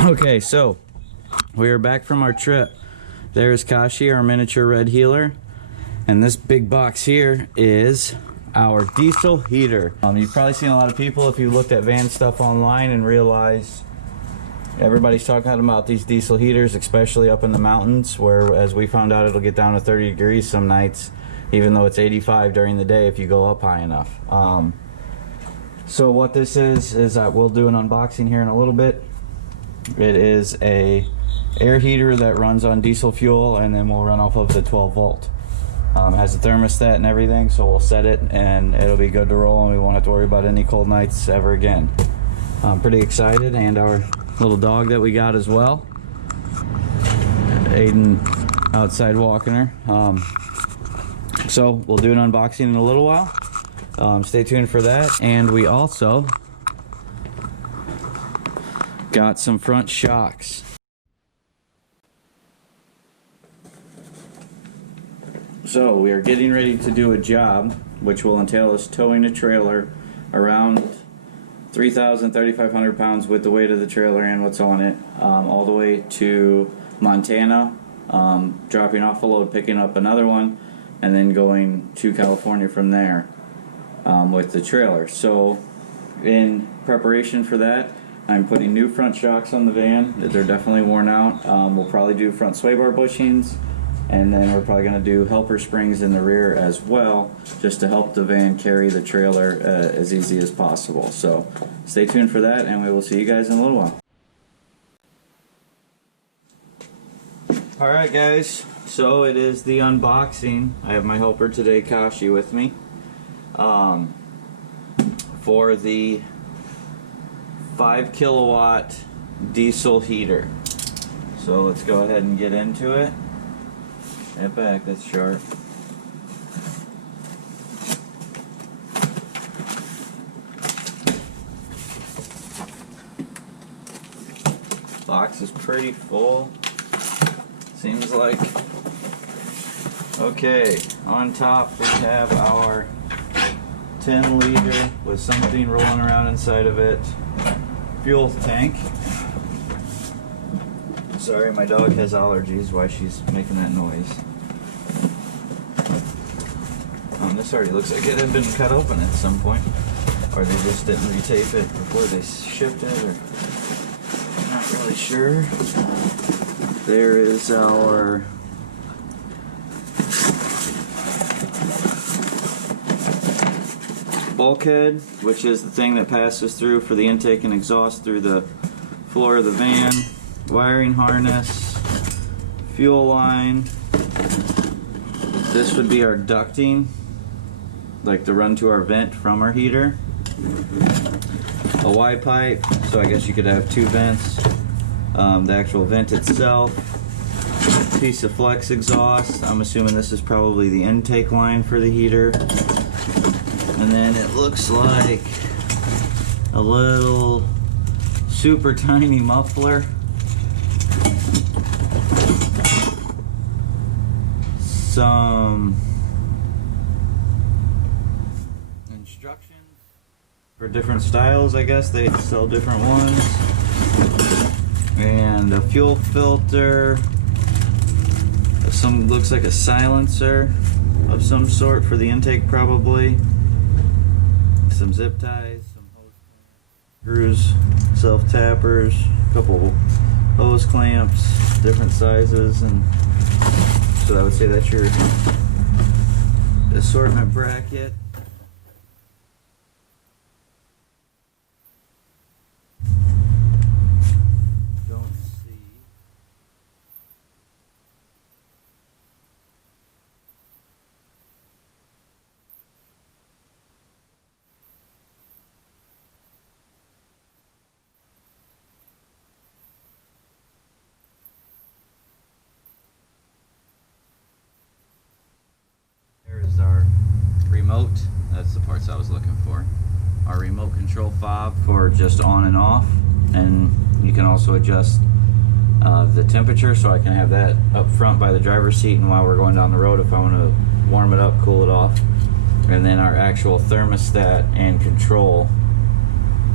Okay, so we are back from our trip. There's Kashi, our miniature red heeler, and this big box here is our diesel heater. You've probably seen a lot of people if you looked at van stuff online and realized everybody's talking about these diesel heaters, especially up in the mountains, where, as we found out, it'll get down to 30 degrees some nights, even though it's 85 during the day if you go up high enough. So what this is that we'll do an unboxing here in a little bit. It is a air heater that runs on diesel fuel, and then we'll run off of the 12 volt. It has a thermostat and everything, so we'll set it and it'll be good to roll, and we won't have to worry about any cold nights ever again. I'm pretty excited, and our little dog that we got as well, Aiden, outside walking her. So we'll do an unboxing in a little while. Stay tuned for that. And we also got some front shocks. So we are getting ready to do a job which will entail us towing a trailer around 3,500 pounds with the weight of the trailer and what's on it, all the way to Montana, dropping off a load, picking up another one, and then going to California from there with the trailer. So in preparation for that, I'm putting new front shocks on the van. They're definitely worn out. We'll probably do front sway bar bushings, and then we're probably going to do helper springs in the rear as well, just to help the van carry the trailer as easy as possible. So stay tuned for that, and we will see you guys in a little while. Alright guys, so it is the unboxing. I have my helper today, Kashi, with me for the 5 kilowatt diesel heater. So let's go ahead and get into it. Head back, that's sharp. Box is pretty full, seems like. Okay, on top we have our 10 liter with something rolling around inside of it. Fuel tank. Sorry, my dog has allergies, why she's making that noise. This already looks like it had been cut open at some point, or they just didn't retape it before they shipped it, or I'm not really sure. There is our bulkhead, which is the thing that passes through for the intake and exhaust through the floor of the van. Wiring harness, fuel line. This would be our ducting, like the run to our vent from our heater. A Y pipe, so I guess you could have 2 vents. The actual vent itself. Piece of flex exhaust. I'm assuming this is probably the intake line for the heater. And then it looks like a little super tiny muffler. Some instructions for different styles, I guess they sell different ones, and a fuel filter, some looks like a silencer of some sort for the intake probably, some zip ties, some hose screws, self tappers, a couple hose clamps, different sizes, and so I would say that's your assortment bracket. Don't see. Our remote, that's the parts I was looking for. Our remote control fob for just on and off, and you can also adjust the temperature, so I can have that up front by the driver's seat, and while we're going down the road if I want to warm it up, cool it off. And then our actual thermostat and control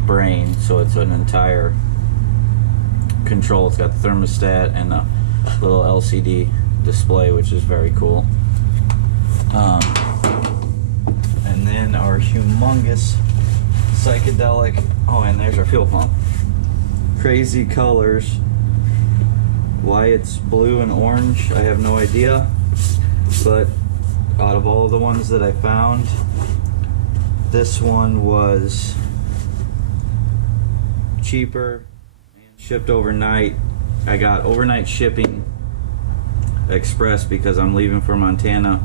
brain, so it's an entire control. It's got the thermostat and a little LCD display, which is very cool. And then our humongous psychedelic, oh, and there's our fuel pump. Crazy colors. Why it's blue and orange, I have no idea. But out of all the ones that I found, this one was cheaper and shipped overnight. I got overnight shipping express because I'm leaving for Montana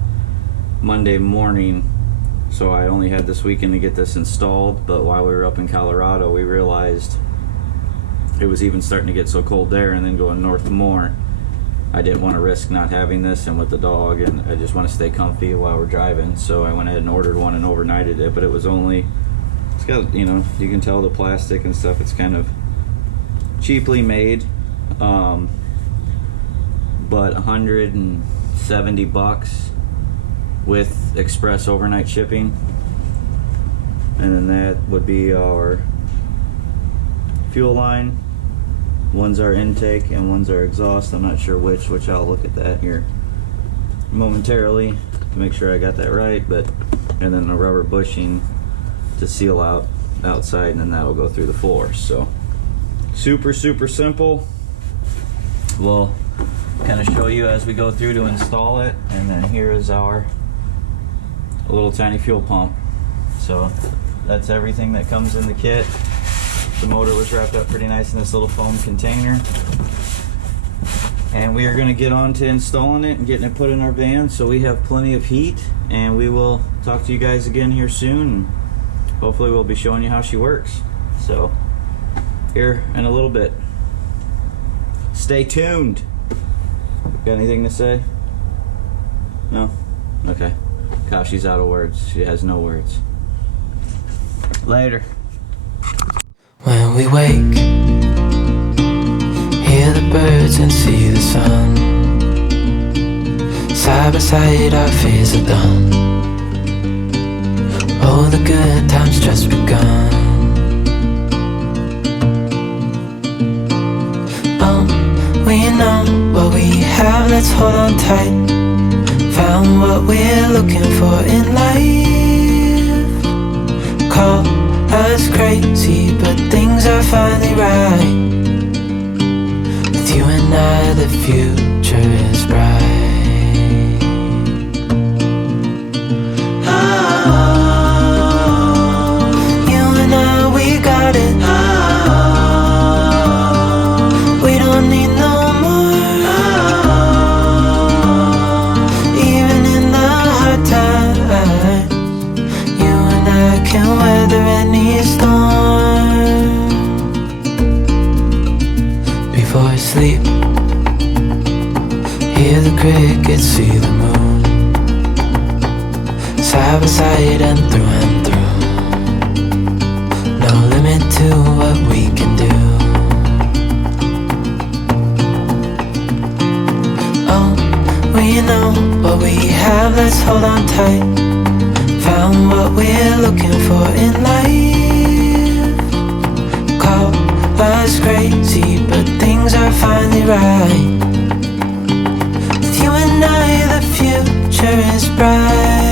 Monday morning, so I only had this weekend to get this installed. But while we were up in Colorado, we realized it was even starting to get so cold there, and then going north more, I didn't want to risk not having this, and with the dog, and I just want to stay comfy while we're driving. So I went ahead and ordered one and overnighted it. But it was only, it's got, you know, you can tell the plastic and stuff, it's kind of cheaply made, but $170 with express overnight shipping. And then that would be our fuel line. One's our intake and one's our exhaust. I'm not sure which I'll look at that here momentarily to make sure I got that right. But and then the rubber bushing to seal out outside, and then that'll go through the floor. So super simple. We'll kind of show you as we go through to install it. And then here is our little tiny fuel pump. So that's everything that comes in the kit. The motor was wrapped up pretty nice in this little foam container. And we are going to get on to installing it and getting it put in our van so we have plenty of heat. And we will talk to you guys again here soon. Hopefully we'll be showing you how she works. So here in a little bit. Stay tuned. Got anything to say? No? Okay. Gosh, she's out of words. She has no words. Later. When we wake, hear the birds and see the sun. Side by side our fears are done. Oh, the good times just begun. Oh, we know what we have, let's hold on tight. Found what we're looking for in life. Call us crazy, but things are finally right. With you and I, the future is bright. Oh, you and I, we got it. Oh, we don't need no more. Oh, even in the hard times, you and I can weather any storm. Before I sleep, hear the crickets, see the moon. Side by side and through. No limit to what we can do. Oh, we know what we have, let's hold on tight. Found what we're looking for in life. Call us crazy, but things are finally right. With you and I, the future is bright.